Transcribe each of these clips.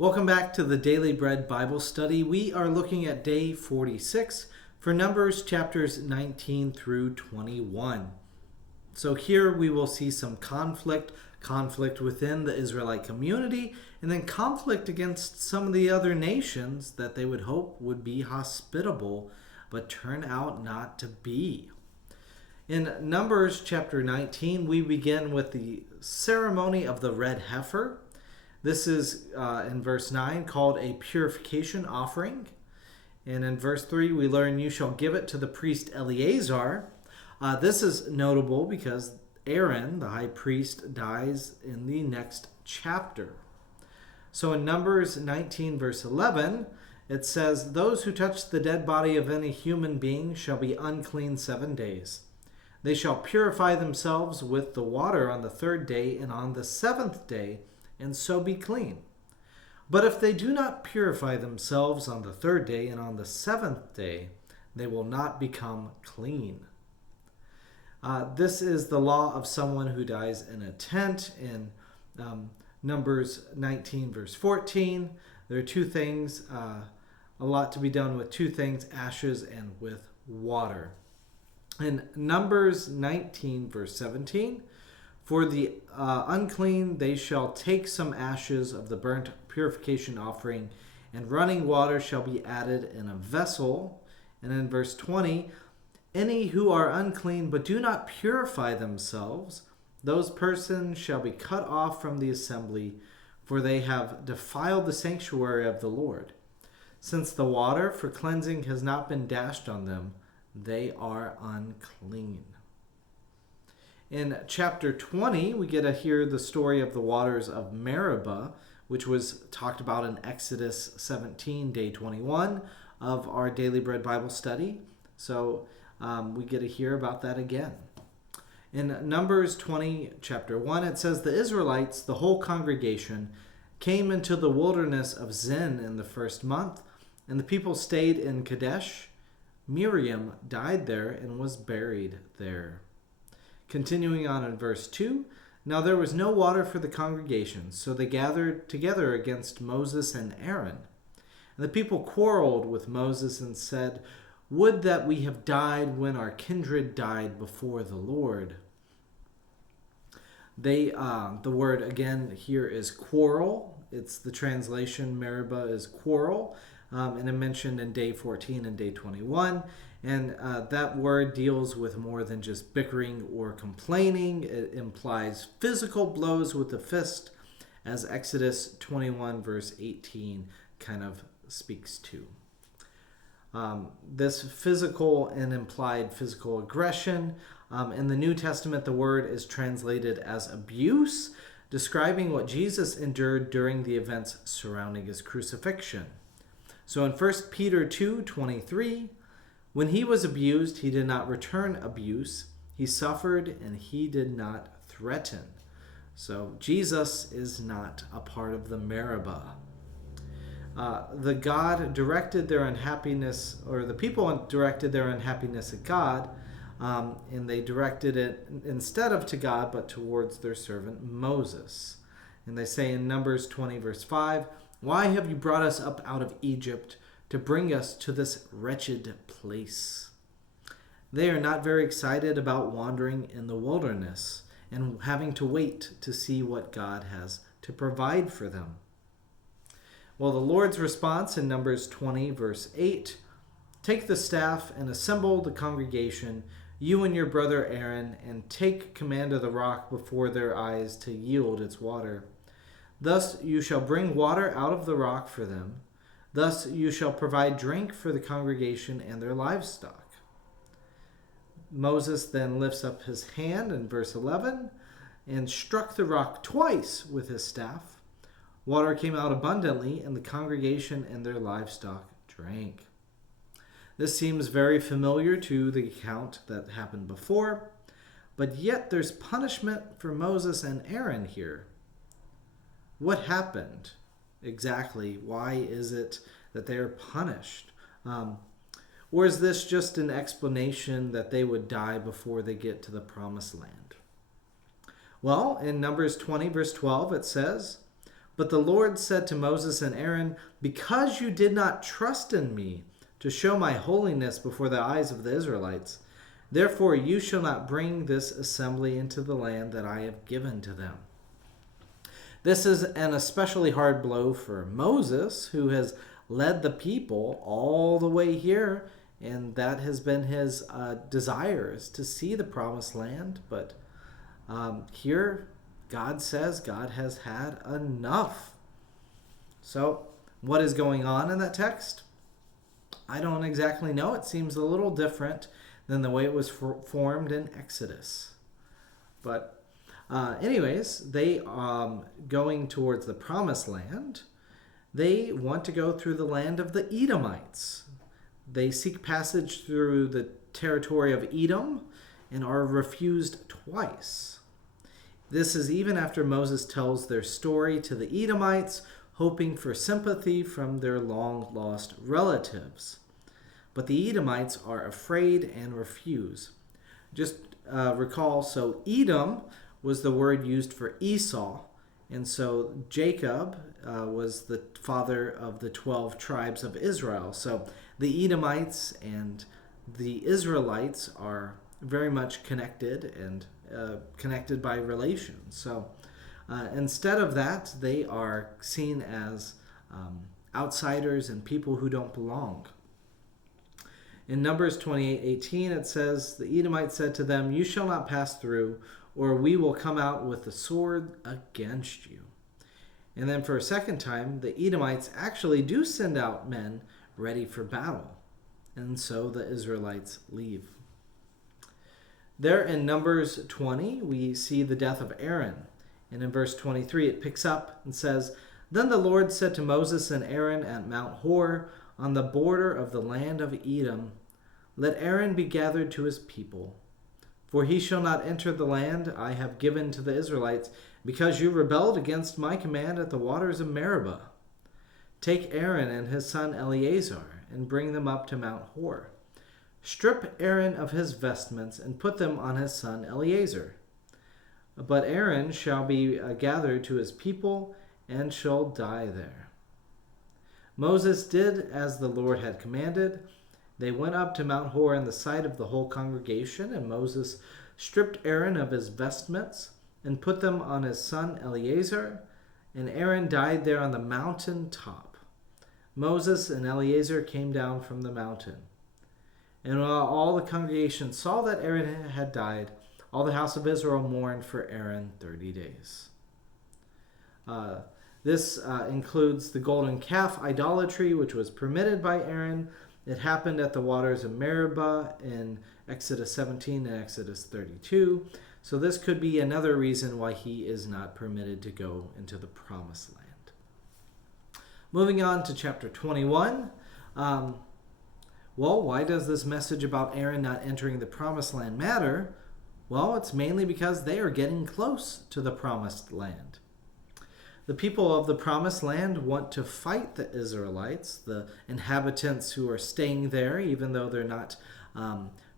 Welcome back to the Daily Bread Bible Study. We are looking at day 46 for Numbers chapters 19 through 21. So here we will see some conflict within the Israelite community, and then conflict against some of the other nations that they would hope would be hospitable, but turn out not to be. In Numbers chapter 19, we begin with the ceremony of the red heifer. This is, in verse 9, called a purification offering. And in verse 3, we learn, "You shall give it to the priest Eleazar." This is notable because Aaron, the high priest, dies in the next chapter. So in Numbers 19, verse 11, it says, "Those who touch the dead body of any human being shall be unclean 7 days. They shall purify themselves with the water on the 3rd day, and on the 7th day, and so be clean. But if they do not purify themselves on the 3rd day and on the 7th day, they will not become clean." This is the law of someone who dies in a tent. In Numbers 19, verse 14, there are two things, a lot to be done with two things, ashes and with water. In Numbers 19, verse 17, "For the unclean they shall take some ashes of the burnt purification offering, and running water shall be added in a vessel." And in verse 20, "Any who are unclean but do not purify themselves, those persons shall be cut off from the assembly, for they have defiled the sanctuary of the Lord. Since the water for cleansing has not been dashed on them, they are unclean." In chapter 20, we get to hear the story of the waters of Meribah, which was talked about in Exodus 17, day 21 of our Daily Bread Bible study. So we get to hear about that again. In Numbers 20, chapter 1, it says, "The Israelites, the whole congregation, came into the wilderness of Zin in the 1st month, and the people stayed in Kadesh. Miriam died there and was buried there." Continuing on in verse 2, "Now there was no water for the congregation, so they gathered together against Moses and Aaron. And the people quarreled with Moses and said, 'Would that we have died when our kindred died before the Lord.'" The word again here is quarrel. It's the translation, Meribah is quarrel. And it mentioned in day 14 and day 21. And that word deals with more than just bickering or complaining. It implies physical blows with the fist, as Exodus 21 verse 18 kind of speaks to. This physical and implied physical aggression. In the New Testament, the word is translated as abuse, describing what Jesus endured during the events surrounding his crucifixion. So in 1 Peter 2:23, "When he was abused, he did not return abuse. He suffered and he did not threaten." So Jesus is not a part of the Meribah. The people directed their unhappiness at God, and they directed it instead of to God, but towards their servant Moses. And they say in Numbers 20, verse 5, "Why have you brought us up out of Egypt to bring us to this wretched place?" They are not very excited about wandering in the wilderness and having to wait to see what God has to provide for them. Well, the Lord's response in Numbers 20, verse 8, "Take the staff and assemble the congregation, you and your brother Aaron, and take command of the rock before their eyes to yield its water. Thus you shall bring water out of the rock for them. Thus you shall provide drink for the congregation and their livestock." Moses then lifts up his hand in verse 11 and struck the rock twice with his staff. Water came out abundantly, and the congregation and their livestock drank. This seems very familiar to the account that happened before, but yet there's punishment for Moses and Aaron here. What happened exactly? Why is it that they are punished? Or is this just an explanation that they would die before they get to the promised land? Well, in Numbers 20, verse 12, it says, But the Lord said to Moses and Aaron, "Because you did not trust in me to show my holiness before the eyes of the Israelites, therefore you shall not bring this assembly into the land that I have given to them." This is an especially hard blow for Moses, who has led the people all the way here, and that has been his desires to see the promised land. But here, God says God has had enough. So, what is going on in that text? I don't exactly know. It seems a little different than the way it was formed in Exodus. But anyways, they going towards the promised land. They want to go through the land of the Edomites. They seek passage through the territory of Edom and are refused twice. This is even after Moses tells their story to the Edomites, hoping for sympathy from their long-lost relatives. But the Edomites are afraid and refuse. Just recall, so Edom was the word used for Esau, and so Jacob was the father of the 12 tribes of Israel. So the Edomites and the Israelites are very much connected and connected by relation. So instead of that, they are seen as outsiders and people who don't belong. In Numbers 28:18, it says, "The Edomites said to them, 'You shall not pass through, or we will come out with the sword against you.'" And then for a second time, the Edomites actually do send out men ready for battle. And so the Israelites leave. There in Numbers 20, we see the death of Aaron. And in verse 23, it picks up and says, "Then the Lord said to Moses and Aaron at Mount Hor, on the border of the land of Edom, 'Let Aaron be gathered to his people, for he shall not enter the land I have given to the Israelites, because you rebelled against my command at the waters of Meribah. Take Aaron and his son Eleazar, and bring them up to Mount Hor. Strip Aaron of his vestments, and put them on his son Eleazar. But Aaron shall be gathered to his people, and shall die there.' Moses did as the Lord had commanded. They went up to Mount Hor in the sight of the whole congregation, and Moses stripped Aaron of his vestments and put them on his son Eleazar, and Aaron died there on the mountain top. Moses and Eleazar came down from the mountain. And while all the congregation saw that Aaron had died, all the house of Israel mourned for Aaron 30 days. This includes the golden calf idolatry, which was permitted by Aaron. It happened at the waters of Meribah in Exodus 17 and Exodus 32. So this could be another reason why he is not permitted to go into the promised land. Moving on to chapter 21. Well, why does this message about Aaron not entering the promised land matter? Well, it's mainly because they are getting close to the promised land. The people of the promised land want to fight the Israelites, the inhabitants who are staying there, even though they're not,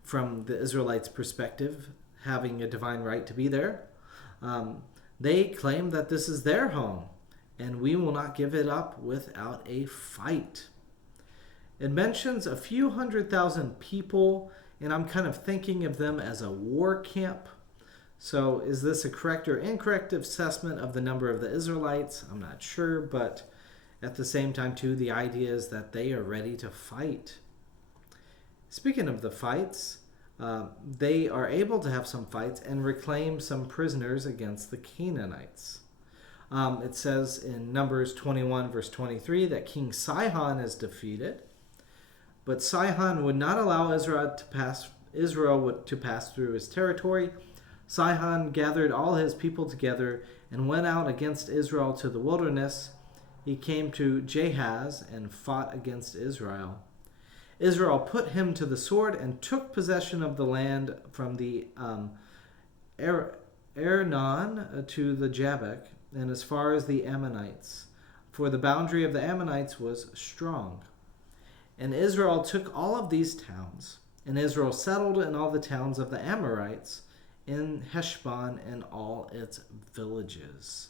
from the Israelites' perspective, having a divine right to be there. They claim that this is their home, and we will not give it up without a fight. It mentions a few 100,000 people, and I'm kind of thinking of them as a war camp. So is this a correct or incorrect assessment of the number of the Israelites? I'm not sure, but at the same time, too, the idea is that they are ready to fight. Speaking of the fights, they are able to have some fights and reclaim some prisoners against the Canaanites. It says in Numbers 21, verse 23, that King Sihon is defeated, but Sihon would not allow Israel to pass through his territory. Sihon gathered all his people together and went out against Israel to the wilderness. He came to Jahaz and fought against Israel. Israel put him to the sword and took possession of the land from the Arnon to the Jabbok and as far as the Ammonites, for the boundary of the Ammonites was strong. And Israel took all of these towns, and Israel settled in all the towns of the Amorites, in Heshbon and all its villages.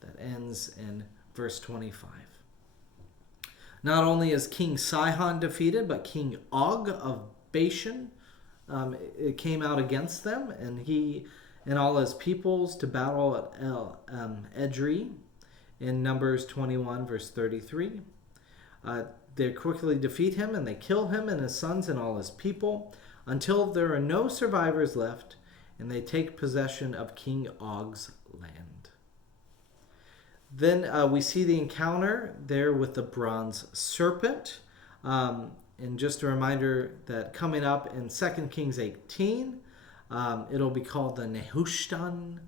that ends in verse 25. Not only is King Sihon defeated, but King Og of Bashan it came out against them, and he and all his peoples to battle at Edrei in Numbers 21, verse 33. They quickly defeat him, and they kill him and his sons and all his people until there are no survivors left, and they take possession of King Og's land. Then we see the encounter there with the bronze serpent. And just a reminder that coming up in 2 Kings 18, it'll be called the Nehushtan,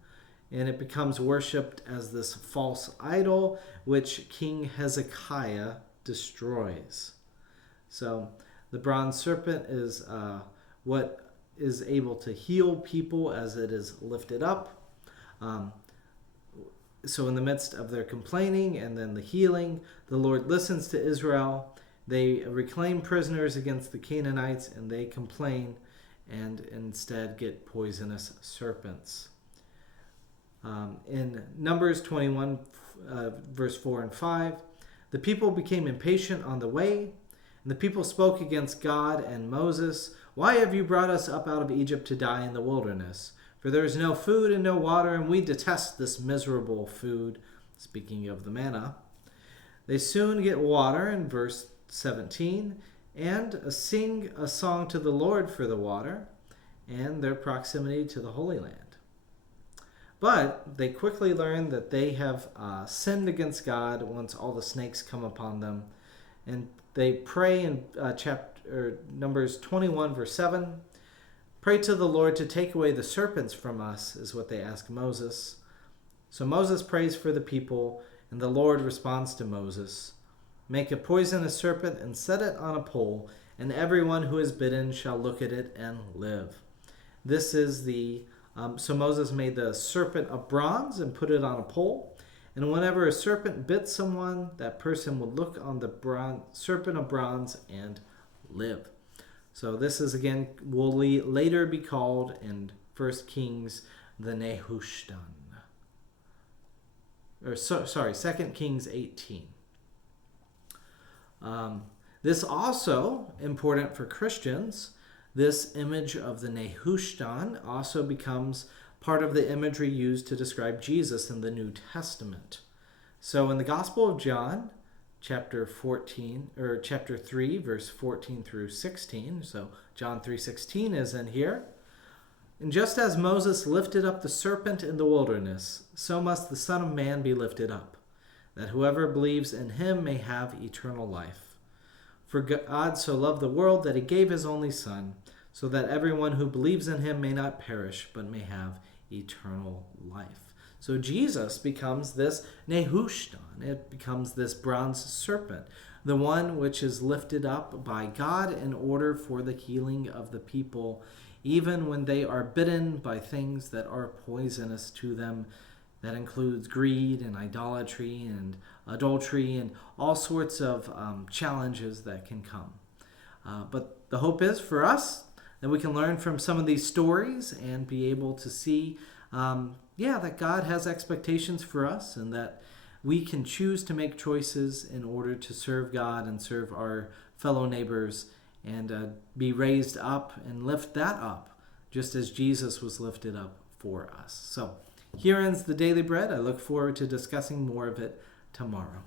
and it becomes worshipped as this false idol, which King Hezekiah destroys. So the bronze serpent is what is able to heal people as it is lifted up. So in the midst of their complaining and then the healing, the Lord listens to Israel. They reclaim prisoners against the Canaanites, and they complain and instead get poisonous serpents. In Numbers 21, verse 4 and 5, the people became impatient on the way, and the people spoke against God and Moses. "Why have you brought us up out of Egypt to die in the wilderness? For there is no food and no water, and we detest this miserable food." Speaking of the manna. They soon get water in verse 17, and sing a song to the Lord for the water and their proximity to the Holy Land. But they quickly learn that they have sinned against God once all the snakes come upon them. And they pray in Numbers 21, verse 7. "Pray to the Lord to take away the serpents from us," is what they ask Moses. So Moses prays for the people, and the Lord responds to Moses. "Make a poisonous serpent and set it on a pole, and everyone who is bitten shall look at it and live." This is so Moses made the serpent of bronze and put it on a pole. And whenever a serpent bit someone, that person would look on the serpent of bronze and live. So this is again will later be called in 1 Kings the Nehushtan. 2 Kings 18. This also important for Christians. This image of the Nehushtan also becomes part of the imagery used to describe Jesus in the New Testament. So in the Gospel of John, chapter 3, verse 14 through 16, so John 3:16 is in here. "And just as Moses lifted up the serpent in the wilderness, so must the Son of Man be lifted up, that whoever believes in him may have eternal life. For God so loved the world that he gave his only Son, so that everyone who believes in him may not perish, but may have eternal life." So Jesus becomes this Nehushtan. It becomes this bronze serpent, the one which is lifted up by God in order for the healing of the people, even when they are bitten by things that are poisonous to them. That includes greed and idolatry and adultery and all sorts of challenges that can come. But the hope is for us that we can learn from some of these stories and be able to see, that God has expectations for us, and that we can choose to make choices in order to serve God and serve our fellow neighbors and be raised up and lift that up, just as Jesus was lifted up for us. So here ends the Daily Bread. I look forward to discussing more of it tomorrow.